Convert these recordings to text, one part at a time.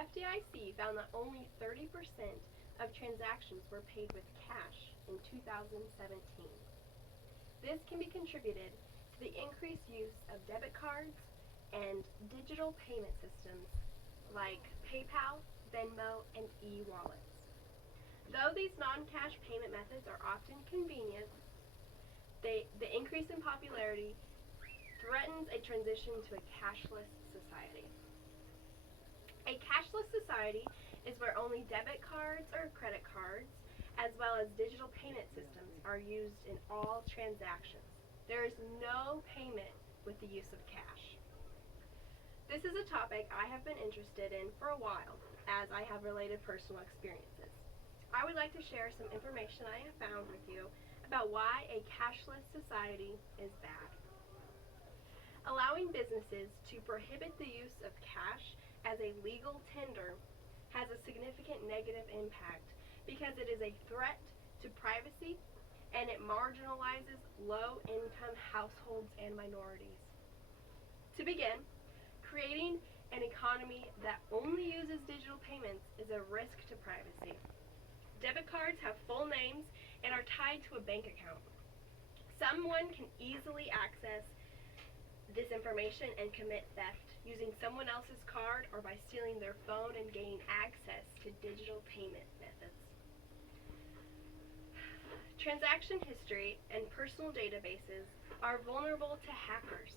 FDIC found that only 30% of transactions were paid with cash in 2017. This can be contributed to the increased use of debit cards and digital payment systems like PayPal, Venmo, and e-wallets. Though these non-cash payment methods are often convenient, the increase in popularity threatens a transition to a cashless society. A cashless society is where only debit cards or credit cards, as well as digital payment systems, are used in all transactions. There is no payment with the use of cash. This is a topic I have been interested in for a while, as I have related personal experiences. I would like to share some information I have found with you about why a cashless society is bad. Allowing businesses to prohibit the use of cash as a legal tender has a significant negative impact because it is a threat to privacy and it marginalizes low-income households and minorities. To begin, creating an economy that only uses digital payments is a risk to privacy. Debit cards have full names and are tied to a bank account. Someone can easily access this information and commit theft using someone else's card or by stealing their phone and gaining access to digital payment methods. Transaction history and personal databases are vulnerable to hackers.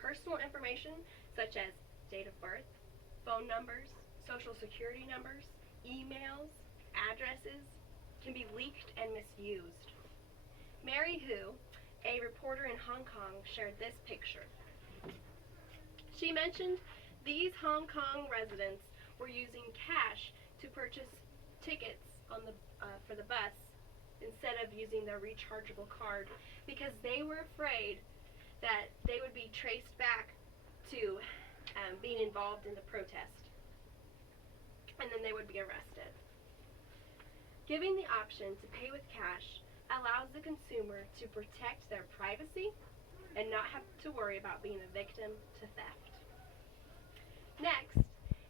Personal information such as date of birth, phone numbers, social security numbers, emails, addresses can be leaked and misused. Mary Hu, a reporter in Hong Kong, shared this picture. She mentioned these Hong Kong residents were using cash to purchase tickets for the bus instead of using their rechargeable card because they were afraid that they would be traced back to being involved in the protest, and then they would be arrested. Giving the option to pay with cash allows the consumer to protect their privacy and not have to worry about being a victim to theft. Next,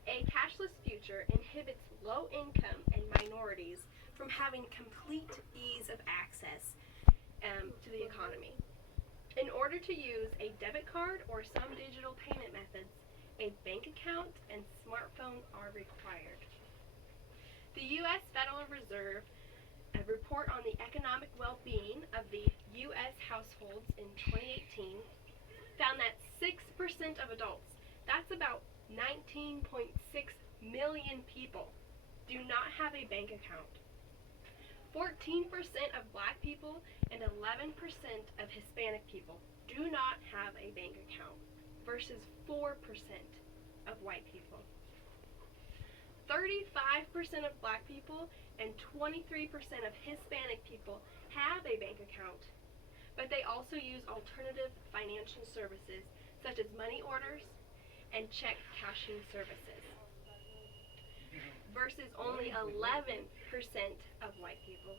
a cashless future inhibits low-income and minorities from having complete ease of access to the economy. In order to use a debit card or some digital payment methods, a bank account and smartphone are required. The U.S. Federal Reserve report on the economic well-being of the U.S. households in 2018 found that 6% of adults, that's about 19.6 million people, do not have a bank account. 14% of Black people and 11% of Hispanic people do not have a bank account versus 4% of white people. 35% of Black people and 23% of Hispanic people have a bank account, but they also use alternative financial services such as money orders and check cashing services, versus only 11% of white people.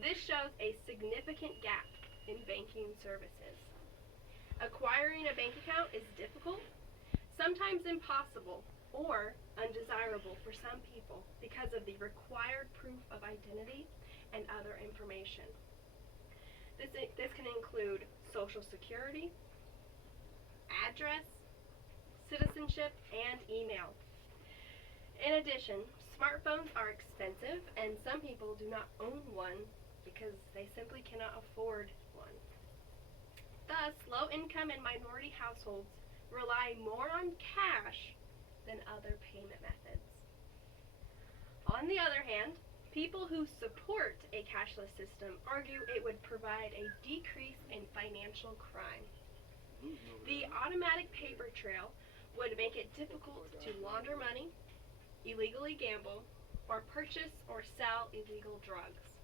This shows a significant gap in banking services. Acquiring a bank account is difficult, sometimes impossible, or undesirable for some people because of the required proof of identity and other information. This can include social security, address, citizenship, and email. In addition, smartphones are expensive and some people do not own one because they simply cannot afford one. Thus, low-income and minority households rely more on cash than other payment methods. On the other hand, people who support a cashless system argue it would provide a decrease in financial crime. The automatic paper trail would make it difficult to launder money, illegally gamble, or purchase or sell illegal drugs.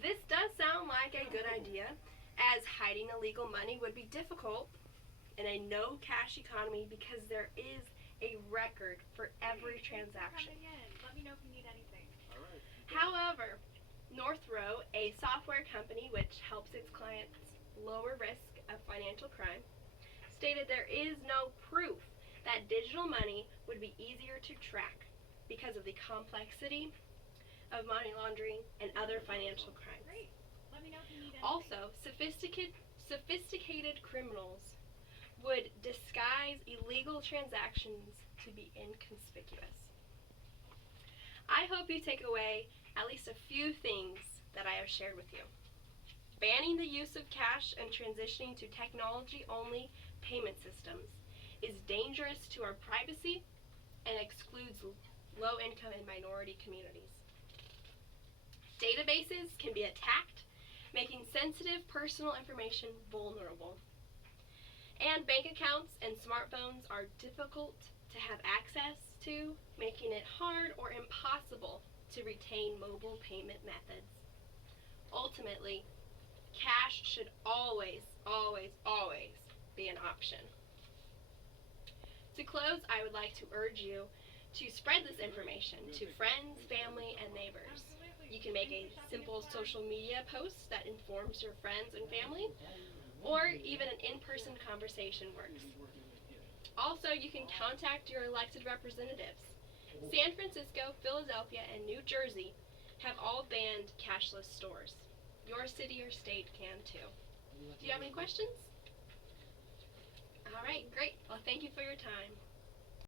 This does sound like a good idea, as hiding illegal money would be difficult in a no-cash economy because there is a record for every transaction. Let me know if you need anything. However, Northrow, a software company which helps its clients lower risk of financial crime, stated there is no proof that digital money would be easier to track because of the complexity of money laundering and other financial crimes. Great. Let me know if you need anything. Also, sophisticated criminals would disguise illegal transactions to be inconspicuous. I hope you take away at least a few things that I have shared with you. Banning the use of cash and transitioning to technology-only payment systems is dangerous to our privacy and excludes low-income and minority communities. Databases can be attacked, making sensitive personal information vulnerable. And bank accounts and smartphones are difficult to have access to, making it hard or impossible to retain mobile payment methods. Ultimately, cash should always, always, always be an option. To close, I would like to urge you to spread this information to friends, family, and neighbors. You can make a simple social media post that informs your friends and family, or even an in-person conversation works. Also, you can contact your elected representatives. San Francisco, Philadelphia, and New Jersey have all banned cashless stores. Your city or state can too. Do you have any questions? All right, great. Well, thank you for your time.